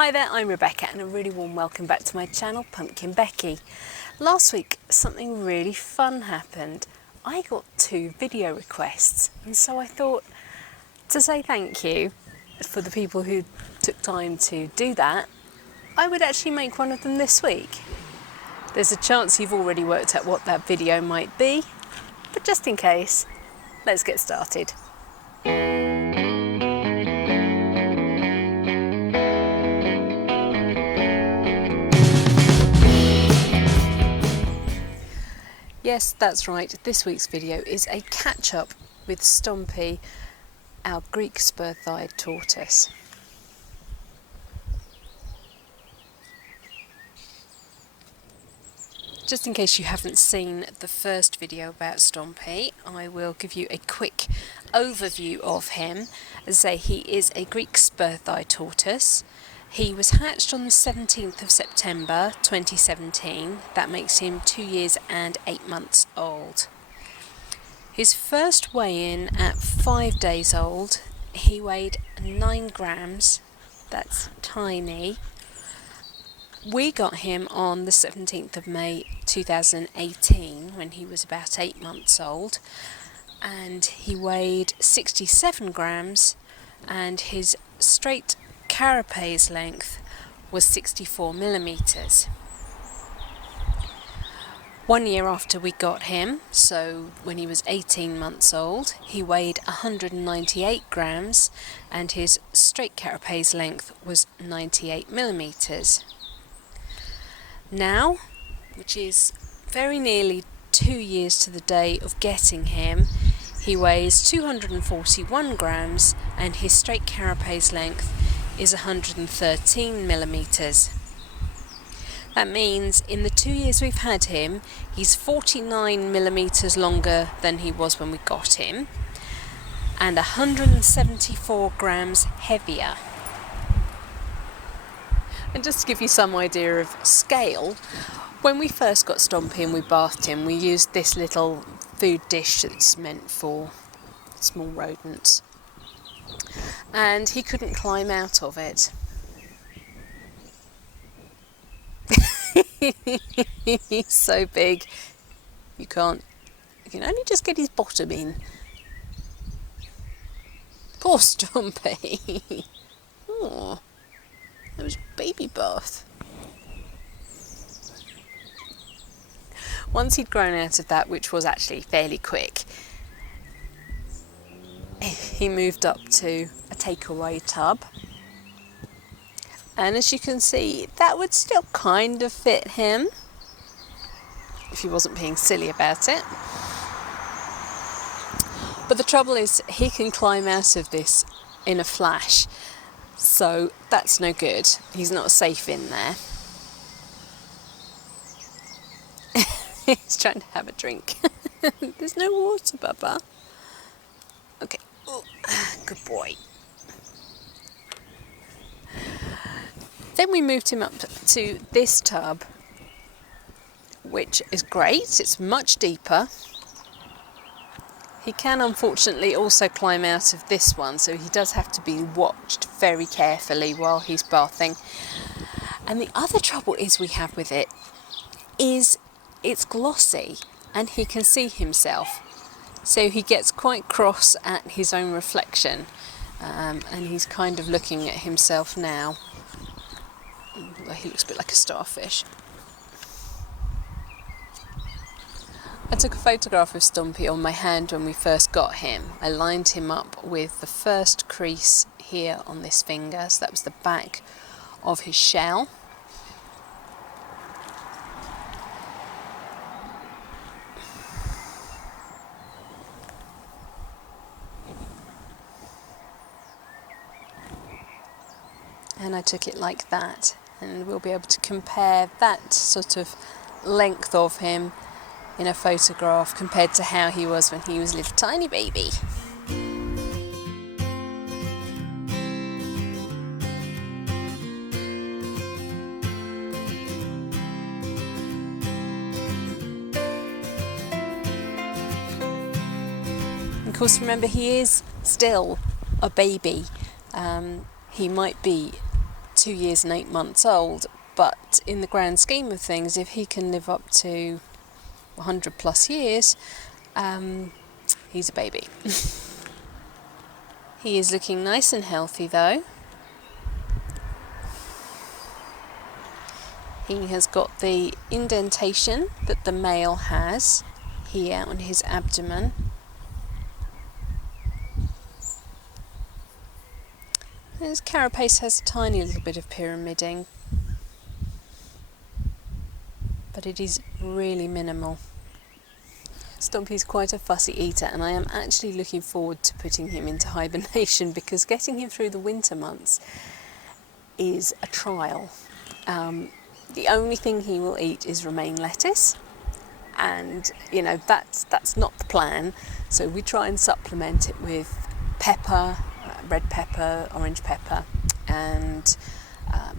Hi there, I'm Rebecca and a really warm welcome back to my channel, PumpkinBecki. Last week something really fun happened. I got 2 video requests and so I thought to say thank you for the people who took time to do that, I would actually make one of them this week. There's a chance you've already worked out what that video might be, but just in case, let's get started. Yes, that's right, this week's video is a catch-up with Stompy, our Greek Spur-Thigh Tortoise. Just in case you haven't seen the first video about Stompy, I will give you a quick overview of him. As I say, he is a Greek Spur-Thigh Tortoise. He was hatched on the 17th of September 2017. That makes him 2 years and 8 months old. His first weigh-in at 5 days old, he weighed 9 grams. That's tiny. We got him on the 17th of May 2018 when he was about 8 months old, and he weighed 67 grams and his straight carapace length was 64 millimeters. 1 year after we got him, so when he was 18 months old, he weighed 198 grams and his straight carapace length was 98 millimeters. Now, which is very nearly 2 years to the day of getting him, he weighs 241 grams and his straight carapace length is 113 millimeters. That means in the 2 years we've had him, he's 49 millimeters longer than he was when we got him and 174 grams heavier. And just to give you some idea of scale, when we first got Stompy and we bathed him, we used this little food dish that's meant for small rodents. And he couldn't climb out of it. He's so big, you can only just get his bottom in. Poor Stompy. Oh, that was a baby bath. Once he'd grown out of that, which was actually fairly quick, he moved up to a takeaway tub. And as you can see, that would still kind of fit him if he wasn't being silly about it. But the trouble is, he can climb out of this in a flash, so that's no good. He's not safe in there. He's trying to have a drink. There's no water, Bubba. Okay. Oh, good boy. Then we moved him up to this tub, which is great. It's much deeper. He can unfortunately also climb out of this one, so he does have to be watched very carefully while he's bathing. And the other trouble we have with it is it's glossy and he can see himself. So he gets quite cross at his own reflection, and he's kind of looking at himself now. He looks a bit like a starfish. I took a photograph of Stompy on my hand when we first got him. I lined him up with the first crease here on this finger, so that was the back of his shell. And I took it like that, and we'll be able to compare that sort of length of him in a photograph compared to how he was when he was a little tiny baby. Of course, remember, he is still a baby. He might be 2 years and 8 months old, but in the grand scheme of things, if he can live up to 100 plus years, he's a baby. He is looking nice and healthy though. He has got the indentation that the male has here on his abdomen. His carapace has a tiny little bit of pyramiding, but it is really minimal. Stompy's quite a fussy eater, and I am actually looking forward to putting him into hibernation, because getting him through the winter months is a trial. The only thing he will eat is romaine lettuce, and you know that's not the plan, so we try and supplement it with pepper, red pepper, orange pepper, and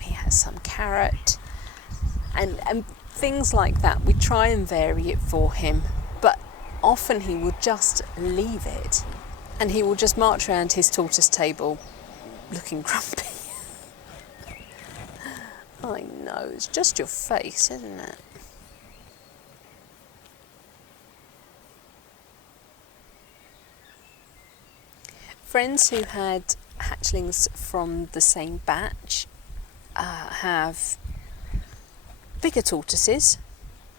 he has some carrot and things like that. We try and vary it for him, but often he will just leave it, and he will just march around his tortoise table looking grumpy. I know, it's just your face, isn't it? Friends who had hatchlings from the same batch have bigger tortoises,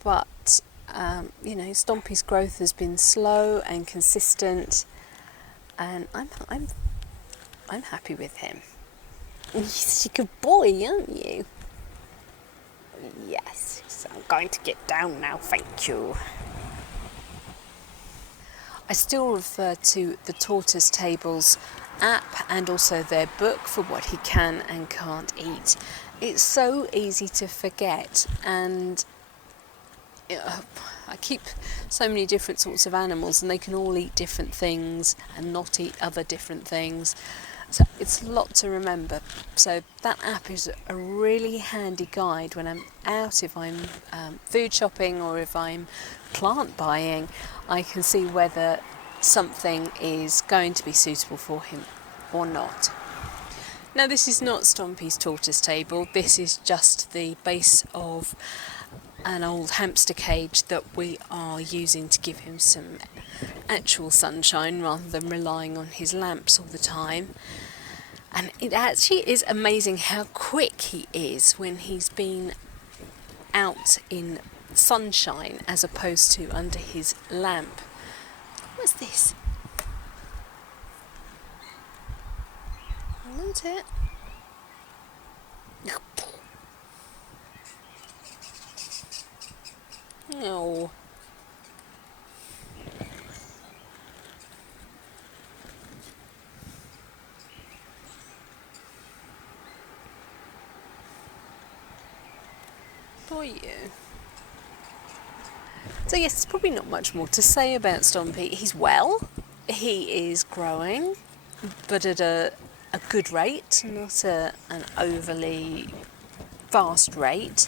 but you know, Stompy's growth has been slow and consistent, and I'm happy with him. You're a good boy, aren't you? Yes, so I'm going to get down now, thank you. I still refer to the Tortoise Tables app and also their book for what he can and can't eat. It's so easy to forget, and I keep so many different sorts of animals, and they can all eat different things and not eat other different things. So it's a lot to remember. So that app is a really handy guide when I'm out, if I'm food shopping or if I'm plant buying. I can see whether something is going to be suitable for him or not. Now, this is not Stompy's tortoise table. This is just the base of an old hamster cage that we are using to give him some actual sunshine rather than relying on his lamps all the time. And it actually is amazing how quick he is when he's been out in sunshine as opposed to under his lamp. What's this? I want it. No. For you. So yes, there's probably not much more to say about Stompy. He's well, he is growing, but at a good rate, not an overly fast rate.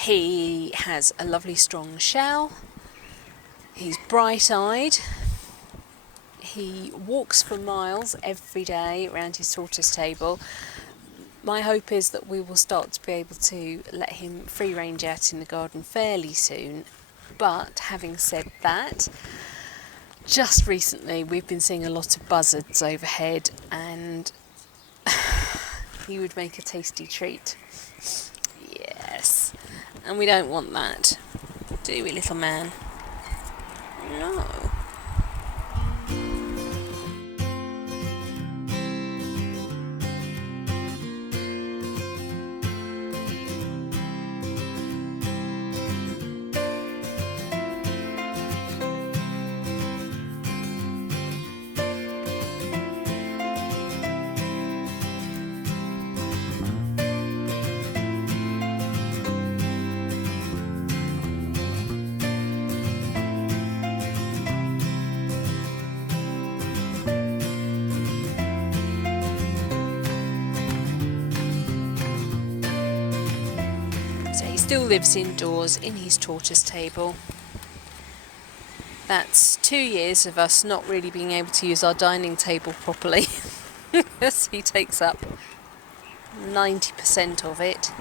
He has a lovely strong shell, he's bright-eyed, he walks for miles every day around his tortoise table. My hope is that we will start to be able to let him free range out in the garden fairly soon. But having said that, just recently we've been seeing a lot of buzzards overhead, and he would make a tasty treat. Yes, and we don't want that, do we, little man? No. Still lives indoors in his tortoise table. That's 2 years of us not really being able to use our dining table properly as he takes up 90% of it.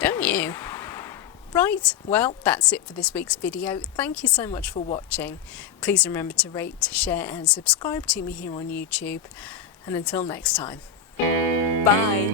Don't you? Right, well, that's it for this week's video. Thank you so much for watching. Please remember to rate, share and subscribe to me here on YouTube. And until next time, bye!